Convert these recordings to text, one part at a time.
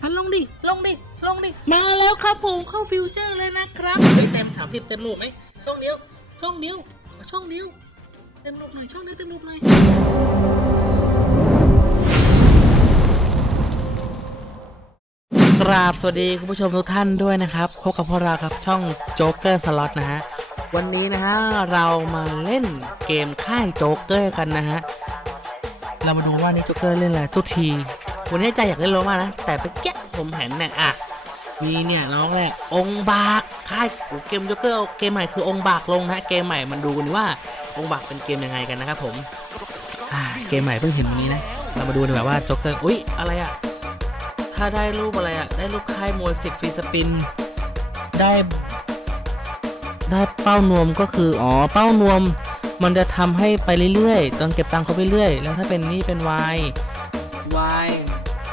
พันลงดิ ลงดิ ลงดิ มาแล้วครับผมเข้าฟิวเจอร์เลยนะครับเฮ้ยเต็มสามสิบเต็มลูกไหมช่องเดียวช่องเดียวช่องเดียวเต็มลูกหน่อย ช่องเดียวเต็มลูกหน่อยกราบสวัสดีคุณผู้ชมทุกท่านด้วยนะครับพบกับพวกเราครับช่องโจ๊กเกอร์สล็อตนะฮะ วันนี้นะฮะเรามาเล่นเกมค่ายโจ๊กเกอร์กันนะฮะ เรามาดูว่านี่โจ๊กเกอร์เล่นอะไรทุกที วันนี้ใจอยากเล่นโรมานะ แต่ไปแกะผมเห็นเนี่ยอะ มีเนี่ยน้องแหละองบากค่ายเกมโจ๊กเกอร์เกมใหม่คือองบากลงนะ เกมใหม่มันดูกันว่า องบากเป็นเกมยังไงกันนะครับผมเกมใหม่เพิ่งเห็นวันนี้นะ เรามาดูดีกว่าว่าโจ๊กเกอร์ อุ๊ยอะไรอะ ถ้าได้รูปอะไรอะ ได้รูปค่ายมวยสิบฟรีสปิน ได้ ได้เป้านวมก็คือ อ๋อ เป้านวม มันจะทำให้ไปเรื่อยๆ ตองเก็บตังค์เขาไปเรื่อย แล้วถ้าเป็นนี่เป็น Y Y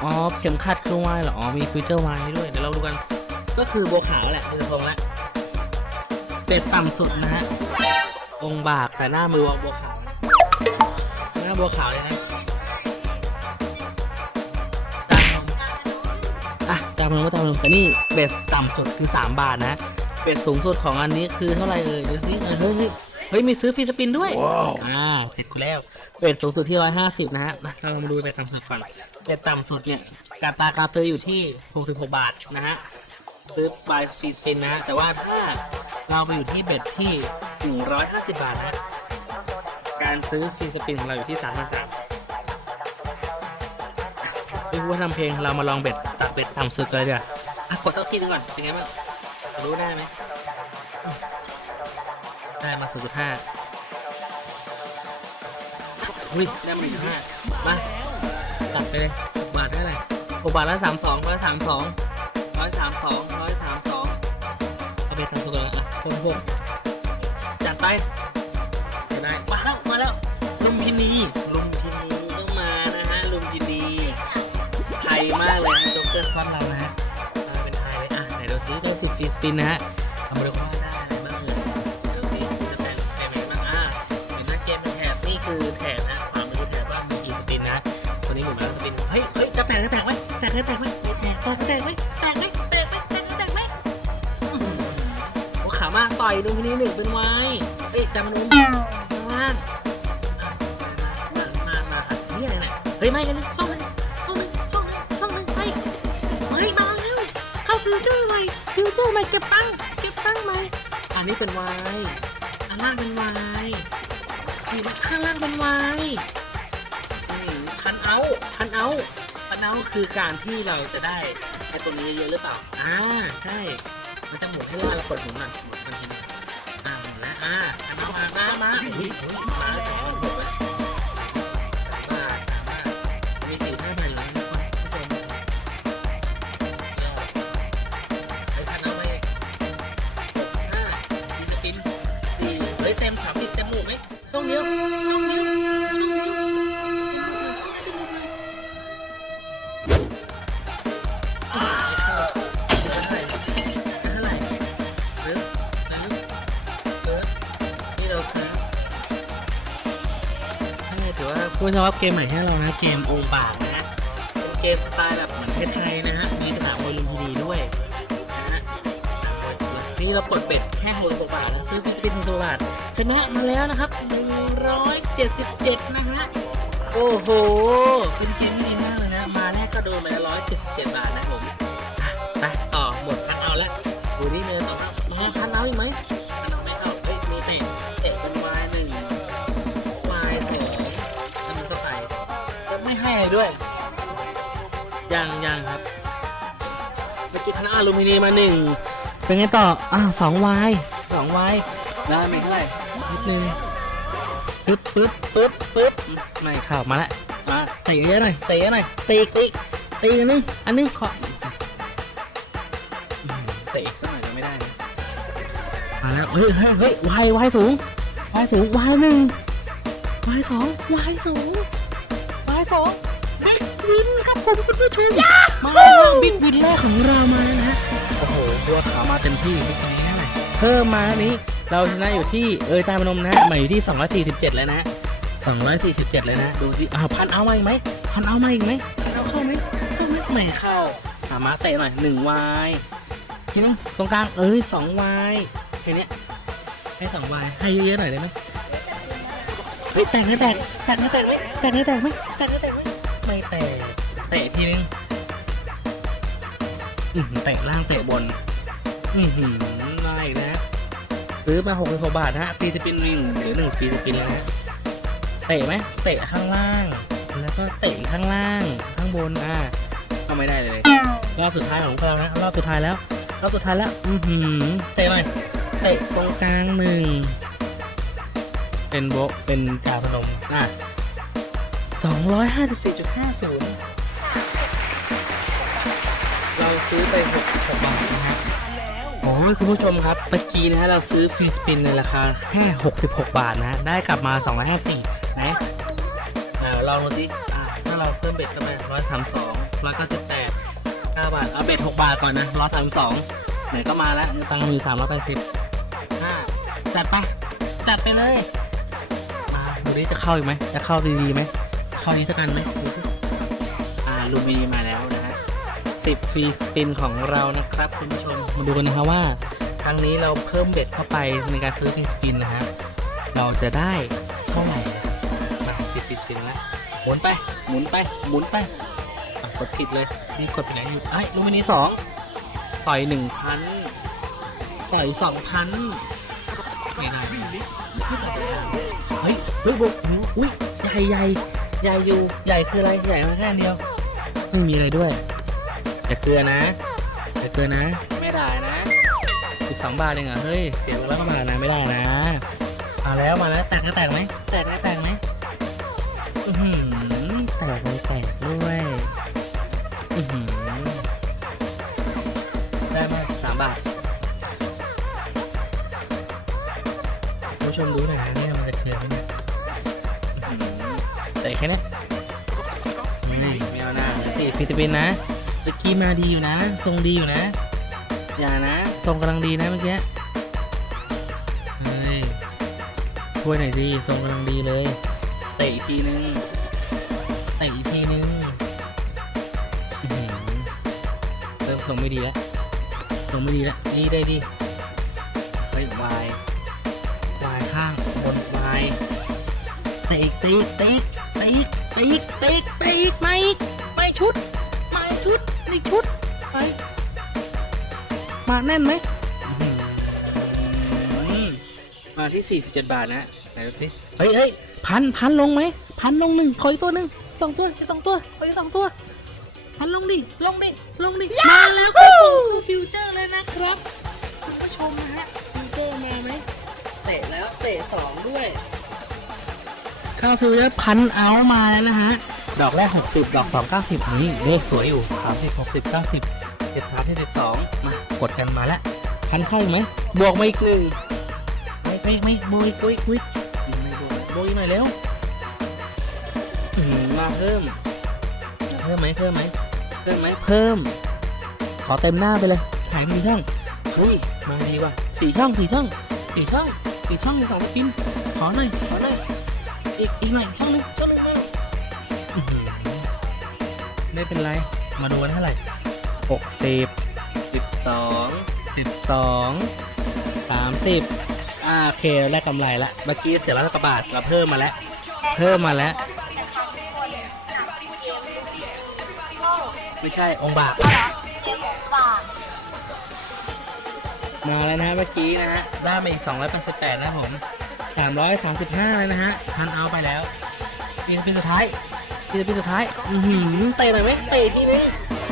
อ๋อเข็มขัดคือ Y เหรอ อ๋อ มีฟิวเจอร์ Y ให้ด้วย เดี๋ยวเราดูกัน ก็คือโบวขาวแหละคือทรงละเป็ดต่ำสุดนะฮะ องค์บากแต่หน้ามือวางบัวขาวนะหน้าโบวขาวเลยนะตามอะตามลงก็ตามลงแต่นี่เบสต่ำสุดคือ 3 บาทนะ เบสสูงสุดของอันนี้คือเท่าไหร่เอ่ยดูสิเออเฮ้ยเฮ้ย เฮ้ยมีซื้อฟรีสปินด้วยอ่าเสร็จกูแล้วเบสสูงสุดที่150นะฮะนะเรามาดูเบสต่ำสุดก่อนเบสต่ำสุดเนี่ยกาตากาเตอร์อยู่ที่66บาทนะฮะซื้อบายฟรีสปินนะฮะแต่ว่าถ้าเราไปอยู่ที่เบสที่150บาทนะการซื้อฟรีสปินของเราอยู่ที่3 3ไม่รู้ว่าทำเพลงเรามาลองเบ็ดตัดเบ็ดต่ำสุดเลยเดี๋ยวอะกดตั้งที่ดูก่อนเป็นไงบ้างจะรู้ได้ไหม ได้มาศูนย์จุดห้าอุ้ยได้มาศูนย์ห้ามาตัดไปเลยหกบาทได้เลยหกบาทร้อยสามสองร้อยสามสองร้อยสามสองร้อยสามสองเอาไปทำสุดก่อนอะคนหกจัดไปจะได้มาแล้วมาแล้วลุมพินีลุมพินีต้องมานะฮะลุมพินีไทยมากเลยนะโจ๊กเกอร์คอนเรานะฮะมาเป็นไทยเลยอะไหนดูซิได้สิบฟรีสปินนะฮะ แตกไหมแตกจะแตกไหมแตกจะแตกไหมแตกไหมแตกไหมแตกแตกไหมโอ้ขามากต่อยดูทีนี้หนึ่งเป็นไว้เอ้ยจำนุ่มข้างล่างมามามานี่อะไรเนี่ยเฮ้ยไม่กันเลยเข้าเลยช่องนึงช่องนึงช่องนึงไปเฮ้ยมาแล้วเข้าฟิวเจอร์ใหม่ฟิวเจอร์ใหม่เก็บตังค์เก็บตังค์ใหม่อันนี้เป็นวายอันล่างเป็นวายข้างล่างเป็นวายคันเอาคันเอา นั่นก็คือการที่เราจะได้ไอ้ตัวนี้เยอะหรือเปล่า อ่า ใช่ มันจะหมุนให้ล่าเรากดหมุนหน่อยหมุนมันทีนึงอ่าหมุนแล้วอ่าคันเอามามามามา ถือว่าผู้ชอบเกมใหม่ให้เรานะเกมโอบากนะเป็นเกมสไตล์แบบเหมือนไทยๆนะฮะมีสนามมวยลุมพินีด้วยนะฮะนี่เรากดเป็ดแค่หกสิบบาทแล้วซื้อฟิลิปปินส์หกบาทชนะมาแล้วนะครับ177นะฮะโอ้โหเป็นเกมที่ดีมากเลยนะมาแรกก็โดนไปแล้ว177บาทนะผมไปต่อหมดคันเอาล้วดูนี่เลยต่อมามาคันเอาอีกไหม ด้วยยังยังครับเมื่อกี้คณะอลูมิเนียมมาหนึ่งเป็นไงต่อ อ้าวสองวายสองวายได้ไม่เท่าไหร่นิดนึงปึ๊บปึ๊บปึ๊บปึ๊บไม่เข้ามาแล้วมาเตะเยอะหน่อยเตะเยอะหน่อยเตะอีกเตะอีกเตะอีกอันนึงอันนึงขออืมเตะอีกสักหน่อยก็ไม่ได้นะมาแล้วเฮ้ยเฮ้ยเฮ้ยวายวายสูงวายสูงวายหนึ่งวายสองวายสองวายสอง บิ๊กวินครับผมคุณผู้ชมมาแล้วบิ๊กวินแรกของเรามานะฮะโอ้โหบัวขาวมาเต็มที่บิ๊กวินนี้เท่าไหร่เพิ่มมานี้ เราชนะอยู่ที่เอยตามพนมนะฮะใหม่อยู่ที่ 247 แล้วนะ247 เลยนะ ดูสิอ้าวพันเอามาอีกไหมพันเอามาอีกไหมพันเอาเข้าไหมเข้าไหมไม่เข้าหามาเตะหน่อยหนึ่งวายทีนึงตรงกลางเอ้ยสองวายแค่เนี้ยให้สองวายให้เยอะๆหน่อยได้ไหมเฮ้ยแตกไม่แตกแตกไม่แตกไหมแตกไม่แตกไหมแตกไม่แตกไหม ไม่แตกเตะทีนึงอือหือเตะล่างเตะบนอือหือง่ายนะซื้อมาหกสิบกว่าบาทนะฮะฟรีสปินหนึ่งหรือหนึ่งฟรีสปินแล้วนะเตะไหมเตะข้างล่าง แล้วก็เตะข้างล่างข้างบนอ่าก็ไม่ได้เลยรอบสุดท้ายของพวกเรานะรอบสุดท้ายแล้วรอบสุดท้ายแล้ว อือหือเตะหน่อยเตะตรงกลางหนึ่งเป็นโบะเป็นจาพนมอะ สองร้อยห้าสิบสี่จุดห้าศูนย์เราซื้อไปหกสิบหกบาทนะฮะโอ้ยคุณผู้ชมครับเมื่อกี้นะฮะเราซื้อฟรีสปินในราคาแค่66 บาทนะฮะได้กลับมา 254นะอ่าลองดูสิอ่าถ้าเราเพิ่มเบ็ดเข้าไป132 198 9บาทเอาเบ็ด6บาทก่อนนะ132ไหนก็มาแล้วตังค์มี380อ่าจัดไปจัดไปเลย มาดูดิจะเข้าอีกไหมจะเข้าดีๆไหมเข้าดีสักกันไหมดูสิอ่าลูมินีมาแล้วนะฮะ10ฟรีสปินของเรานะครับคุณผู้ชมมาดูกันนะครับว่า ครั้งนี้เราเพิ่มเบ็ดเข้าไปในการซื้อฟรีสปินนะฮะเราจะได้เท่าไหร่มา10ฟรีสปินแล้วหมุนไปหมุนไปหมุนไปอะกดผิดเลยนี่กดไปไหนอยู่ไอ้ยลูมินีสองต่อยหนึ่งพันต่อยสองพันไม่ได้เฮ้ยเฮ้ยบุกอุ้ยใหญ่ใหญ่ ใหญ่อยู่ใหญ่คืออะไรใหญ่มาแค่อันเดียวไม่มีอะไรด้วยอย่าเกลือนะอย่าเกลือนะ ไม่ได้นะสิบสองบาทเองเหรอเฮ้ยเสียร้อยกว่าบาทนะไม่ได้นะมาแล้วมาแล้วแตกก็แตกไหมแตกไหมแต แต่แค่เนี้ยไม่ไม่เอาหน้าสิฟิลิปปินส์นะเมื่อกี้มาดีอยู่นะ ทรงดีอยู่นะ อย่านะ ทรงกำลังดีนะเมื่อกี้เฮ้ยช่วยหน่อยสิทรงกำลังดีเลยเตะอีกทีนึงเตะอีกทีนึงอื้อหือเริ่มทรงไม่ดีแล้วทรงไม่ดีแล้วนี่ได้ดิเฮ้ยวายวายข้างบนวายเตะอีกเตะอีกเตะอีกเตะอีกเตะอีกเตะอีกเตะอีกไม่อีกไม่ชุดมาอีกชุดนี่ชุดไปมาแน่นไหมอื้อหือมาที่47บาทนะไหนดูสิเฮ้ยเฮ้ยพันพันลงไหมพันลงหนึ่งขออีกตัวหนึ่งสองตัวอีกสองตัวขออีกสองตัว พันลงดิลงดิลงดิมาแล้วครับผมฟิวเจอร์เลยนะครับคุณผู้ชมนะฮะฟิวเจอร์มาไหมเตะแล้วเตะสองด้วย เข้าฟิวเจอร์พันเอามาแล้วนะฮะ ดอกแรก 60 ดอก2 90นี่เลขสวยอยู่30 60 90 73 72มากดกันมาแล้วพันเข้าอีกไหมบวกมาอีกหนึ่งไม่ไม่ไม่บวกอีกบวกอีกบวกอีกไม่บวกอีกหน่อยเร็วอื้อหือมาเพิ่ม เพิ่มไหมเพิ่มไหมเพิ่มไหมเพิ่ม ขอเต็มหน้าไปเลยแข็งกี่ช่องอุ้ยมาดีว่ะสี่ช่องสี่ช่องสี่ช่องสี่ช่องมีสองสปินขอหน่อยขอหน่อย อีกอีกหน่อยอีกช่องหนึงช่องหนึงมาอื้อหือไม่เป็นไร มาดูกันเท่าไหร่หกสิบสิบสองสิบสองสามสิบอ่าโอเคเราได้กำไรละเมื่อกี้เสียร้อยกว่าบาทเราเพิ่มมาแล้ว เพิ่มมาแล้ว ไม่ใช่องค์บาก มาแล้วนะฮะเมื่อกี้นะฮะได้มาอีก288นะครับผม 335เลยนะฮะทันเอาไปแล้วปีนปีสุดท้ายปีนปีสุดท้ายอือหือเตะหน่อยไหมเตะทีนึง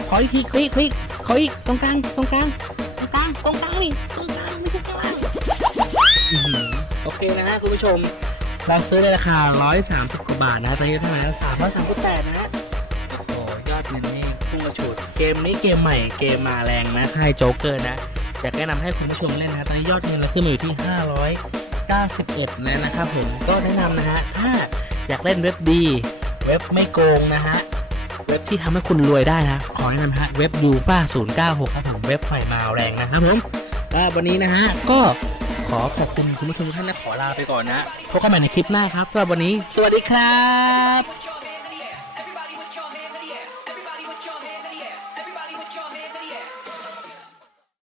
ขออีกทีคลิกคลิกขออีกตรงกลางตรงกลางตรงกลางตรงกลางนี่ตรงกลางไม่ใช่ข้างล่างอือหือโอเคนะฮะคุณผู้ชมเราซื้อในราคา 130กว่าบาทนะตอนนี้เท่าไหร่แล้ว338นะฮะโอ้โหยอดเงินนี่พุ่งกระฉูดเกมนี้เกมใหม่เกมมาแรงนะค่ายโจ๊กเกอร์นะ อยากแนะนำให้คุณผู้ชมเล่นนะ ตอนนี้ยอดเงินเราขึ้นมาอยู่ที่ 91 แล้วนะครับผมก็แนะนำนะฮะถ้าอยากเล่นเว็บดี เว็บไม่โกงนะฮะ เว็บที่ทำให้คุณรวยได้นะ ขอแนะนำฮะเว็บยูฟ่า096ครับผมเว็บใหม่มาแรงนะครับผมวันนี้นะฮะก็ขอขอบคุณคุณผู้ชมทุกท่านและขอลาไปก่อนนะพบกันใหม่ในคลิปหน้าครับสำหรับวันนี้ สวัสดีครับ